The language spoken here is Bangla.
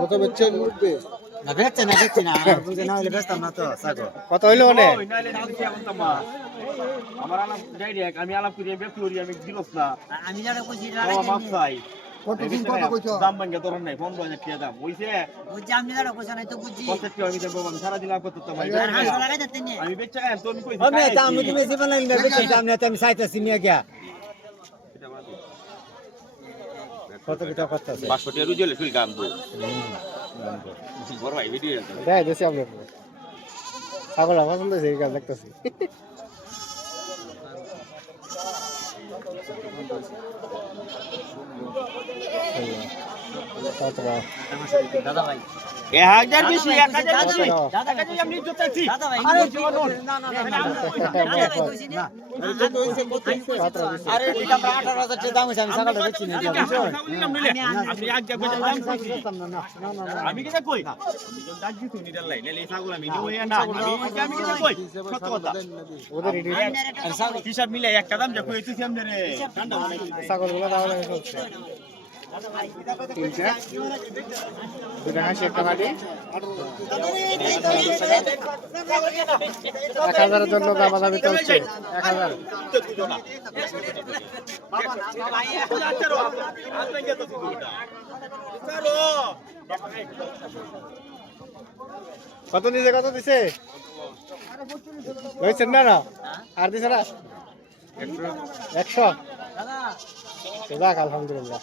কত বেচছেন মুরব্বি? না বেচছে না বুঝে না হলে বেচতাম না তো সাগো। কত হইলো মানে? আমার আলাপ ডাইরেক্ট আমি আলাপ করি ব্যক্তি করি আমি দিলস না আমি যারা কইছি মাছ চাই কতদিন কত কইছো? দাম ভাঙ্গে ধরেন নাই 15,000 টাকা দাম হইছে বুঝছি আমি যারা কইছ না তো বুঝছি। কত টাকা আমি দেব আমি সারা দিন লাভ করতে ভাই আর হাসো লাগাই দিতে নি। আমি বেচা খাই তো আমি কইছি আমি তা আমি তুমি জীবন না বেচছি দাম না আমি চাইতাছি নিয়ে গিয়া। কত কিটা করতেছে? 500 টাকা রুজলে ফিল গাম দো বড় ভাই ভিডিও দেয় দেশে আমরা ছাগল পছন্দ হয়েছে এই কাজ দেখতেছি দাদা ভাই 1000 বেশি 1000 বেশি দাদা কাছে আমি নিতে চাইছি দাদা ভাই আরে না দাদা ভাই কইছি না। আরে এটা 18,000 টাকা দাম হইছে আমি ছাগলটা বেচছি না আপনি আগে কইতে দাম কইছি না আমি কি কই দাজ দিতে নিডাল লাই নালে ছাগল আমি নিই না আমি কি কই সত্য কথা ওদের রেডি আর ছাগল হিসাব মিলে একটা দাম যা কইতেছি আমরা রে ঠান্ডা ছাগলগুলো দাও লাগে চলছে তিনটা দুটা হাসি একটা মাটি 1000-এর জন্য দামাদামি চলছে 1000 কত দিছে হয়েছেন না আর দিছে না 100 যাক আলহামদুলিল্লাহ